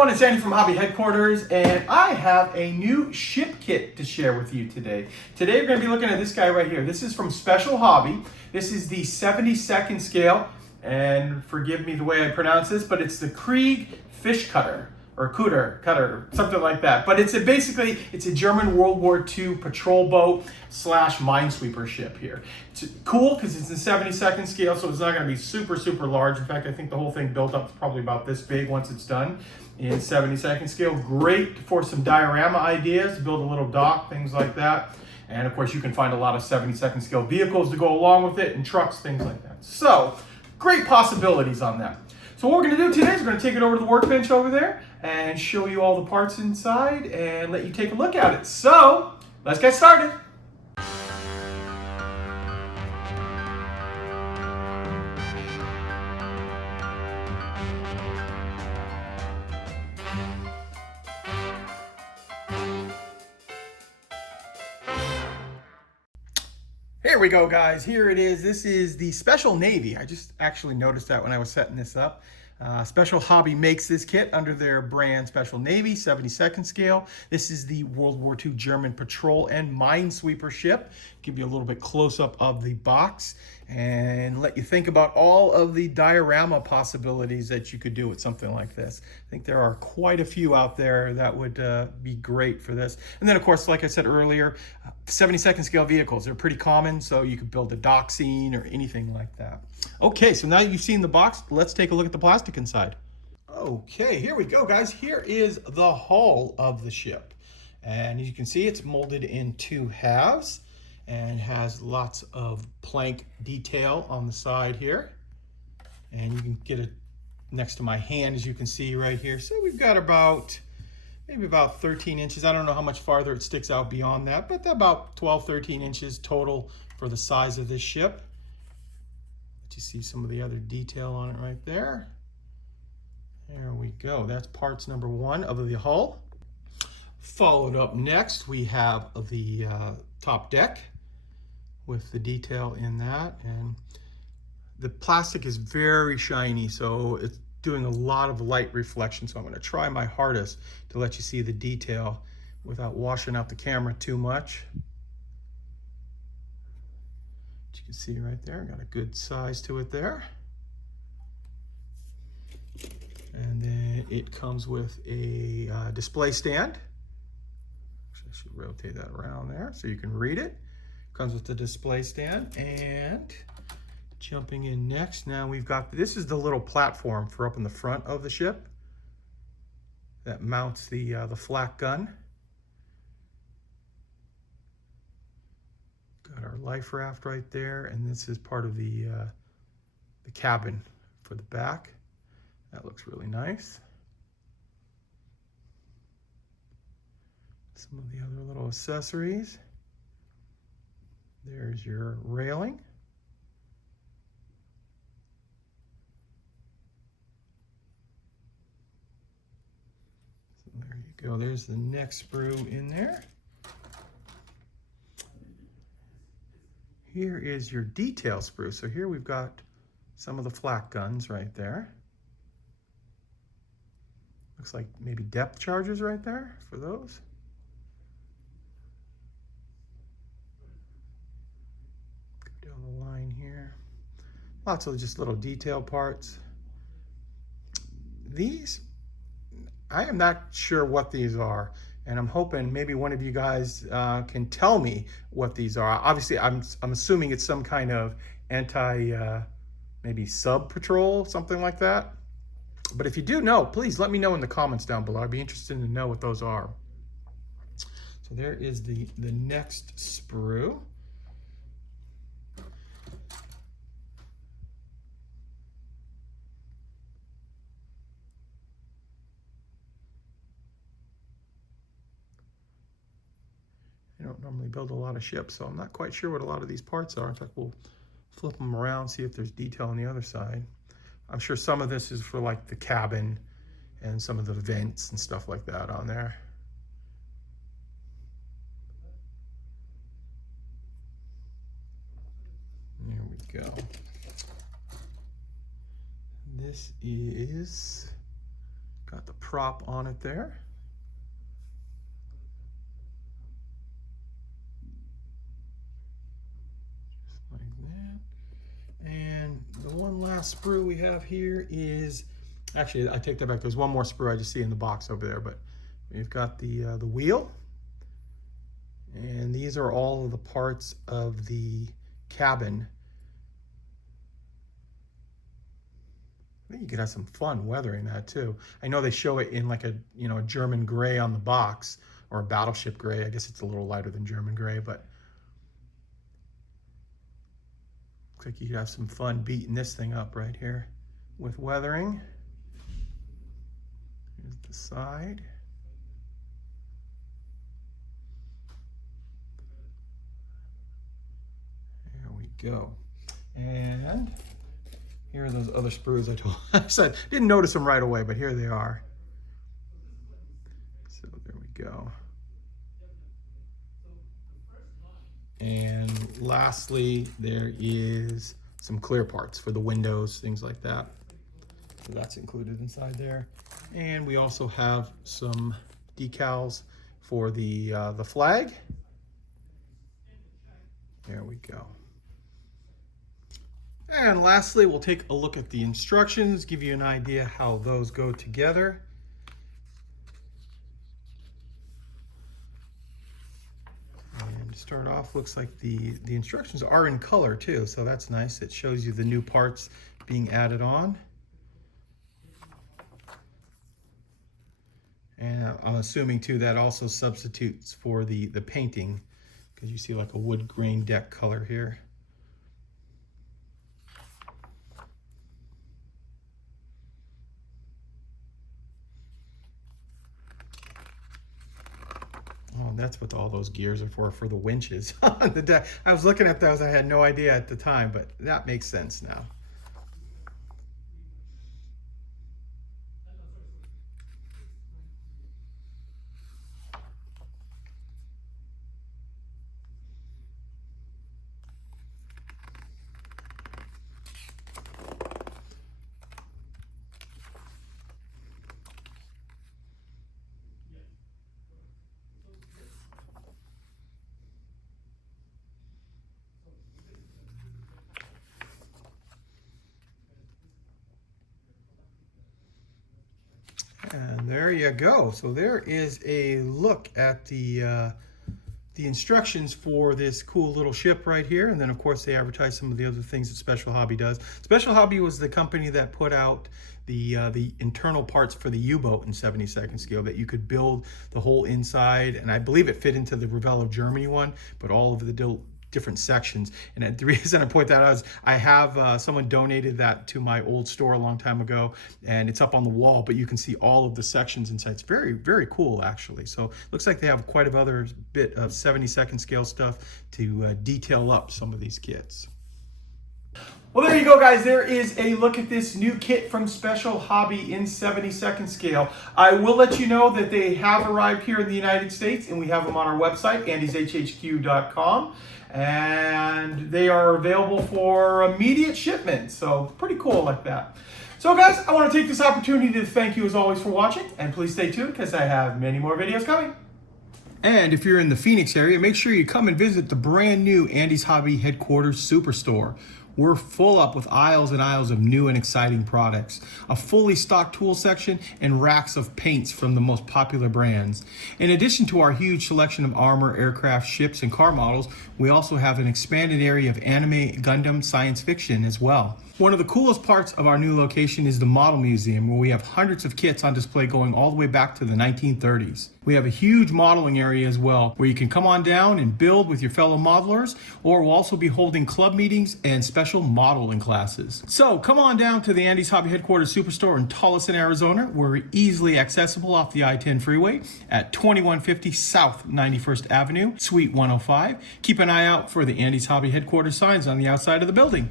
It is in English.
everyone, it's Andy from Hobby Headquarters, and I have a new ship kit to share with you today. Today we're going to be looking at this guy right here. This is from Special Hobby. This is the 72nd scale, and forgive me the way I pronounce this, but it's the KRIEGSFISCHKUTTER, or cutter, something like that. But it's basically a German World War II patrol boat slash minesweeper ship here. It's cool because it's in 72nd scale, so it's not going to be super large. In fact, I think the whole thing built up is probably about this big once it's done in 72nd scale. Great for some diorama ideas, build a little dock, things like that. And of course, you can find a lot of 72nd scale vehicles to go along with it, and trucks, things like that. So, great possibilities on that. So what we're going to do today is we're going to take it over to the workbench over there and show you all the parts inside and let you take a look at it. So, let's get started. Here we go, guys. Here it is. This is the Special Navy. I just actually noticed that when I was setting this up. Special Hobby makes this kit under their brand Special Navy, 72nd scale. This is the World War II German patrol and minesweeper ship. Give you a little bit close-up of the box and let you think about all of the diorama possibilities that you could do with something like this. I think there are quite a few out there that would be great for this. And then, of course, like I said earlier, 72nd scale vehicles are pretty common, so you could build a dock scene or anything like that. Okay, so now you've seen the box, let's take a look at the plastic inside. Okay, here we go, guys. Here is the hull of the ship. And as you can see, it's molded in two halves and has lots of plank detail on the side here. And you can get it next to my hand, as you can see right here. So we've got maybe about 13 inches. I don't know how much farther it sticks out beyond that, but about 12, 13 inches total for the size of this ship. Let you see some of the other detail on it right there. There we go. That's parts number one of the hull. Followed up next, we have the top deck with the detail in that. And the plastic is very shiny, so it's doing a lot of light reflection. So I'm going to try my hardest to let you see the detail without washing out the camera too much. You can see right there, got a good size to it there. And then it comes with a display stand. Actually, I should rotate that around there so you can read it. Comes with the display stand. And jumping in next, now we've got, this is the little platform for up in the front of the ship that mounts the flak gun. Got our life raft right there, and this is part of the cabin for the back. That looks really nice. Some of the other little accessories. There's your railing. So there you go. There's the next sprue in there. Here is your detail sprue. So here we've got some of the flak guns right there. Looks like maybe depth charges right there for those. Go down the line here. Lots of just little detail parts. These, I am not sure what these are. And I'm hoping maybe one of you guys can tell me what these are. Obviously, I'm assuming it's some kind of maybe sub-patrol, something like that. But if you do know, please let me know in the comments down below. I'd be interested to know what those are. So there is the next sprue. I don't normally build a lot of ships, so I'm not quite sure what a lot of these parts are. In fact, we'll flip them around, see if there's detail on the other side. I'm sure some of this is for like the cabin and some of the vents and stuff like that on there. There we go. This is Got the prop on it there. Just like that. And the one last sprue we have here is, actually I take that back, there's one more sprue I just see in the box over there, but we've got the wheel. And these are all of the parts of the cabin. I think you could have some fun weathering that too. I know they show it in like a, you know, a German gray on the box, or a battleship gray. I guess it's a little lighter than German gray, but looks like you could have some fun beating this thing up right here with weathering. Here's the side. There we go. And here are those other sprues I said, didn't notice them right away, but here they are. So there we go. And lastly, there is some clear parts for the windows, things like that. So that's included inside there. And we also have some decals for the flag. There we go. And lastly, we'll take a look at the instructions, give you an idea how those go together. And to start off, looks like the instructions are in color too, so that's nice. It shows you the new parts being added on. And I'm assuming too that also substitutes for the painting, because you see like a wood grain deck color here. Oh, that's what all those gears are for the winches on the deck. I was looking at those, I had no idea at the time, but that makes sense now. And there you go. So there is a look at the instructions for this cool little ship right here. And then of course they advertise some of the other things that Special Hobby does. Special Hobby was the company that put out the internal parts for the U-boat in 72nd scale, that you could build the whole inside. And I believe it fit into the Revell of Germany one, but all of the different sections. And the reason I point that out is I have someone donated that to my old store a long time ago, and it's up on the wall, but you can see all of the sections inside. It's very, very cool actually. So looks like they have quite a other bit of 72nd scale stuff to detail up some of these kits. Well, there you go, guys. There is a look at this new kit from Special Hobby in 72nd scale. I will let you know that they have arrived here in the United States, and we have them on our website, andyshhq.com. And they are available for immediate shipment. So pretty cool like that. So guys, I want to take this opportunity to thank you as always for watching, and please stay tuned because I have many more videos coming. And if you're in the Phoenix area, make sure you come and visit the brand new Andy's Hobby Headquarters Superstore. We're full up with aisles and aisles of new and exciting products, a fully stocked tool section, and racks of paints from the most popular brands. In addition to our huge selection of armor, aircraft, ships, and car models, we also have an expanded area of anime, Gundam, science fiction as well. One of the coolest parts of our new location is the Model Museum, where we have hundreds of kits on display going all the way back to the 1930s. We have a huge modeling area as well, where you can come on down and build with your fellow modelers, or we'll also be holding club meetings and special modeling classes. So come on down to the Andy's Hobby Headquarters Superstore in Tolleson, Arizona. We're easily accessible off the I-10 freeway at 2150 South 91st Avenue, Suite 105. Keep an eye out for the Andy's Hobby Headquarters signs on the outside of the building.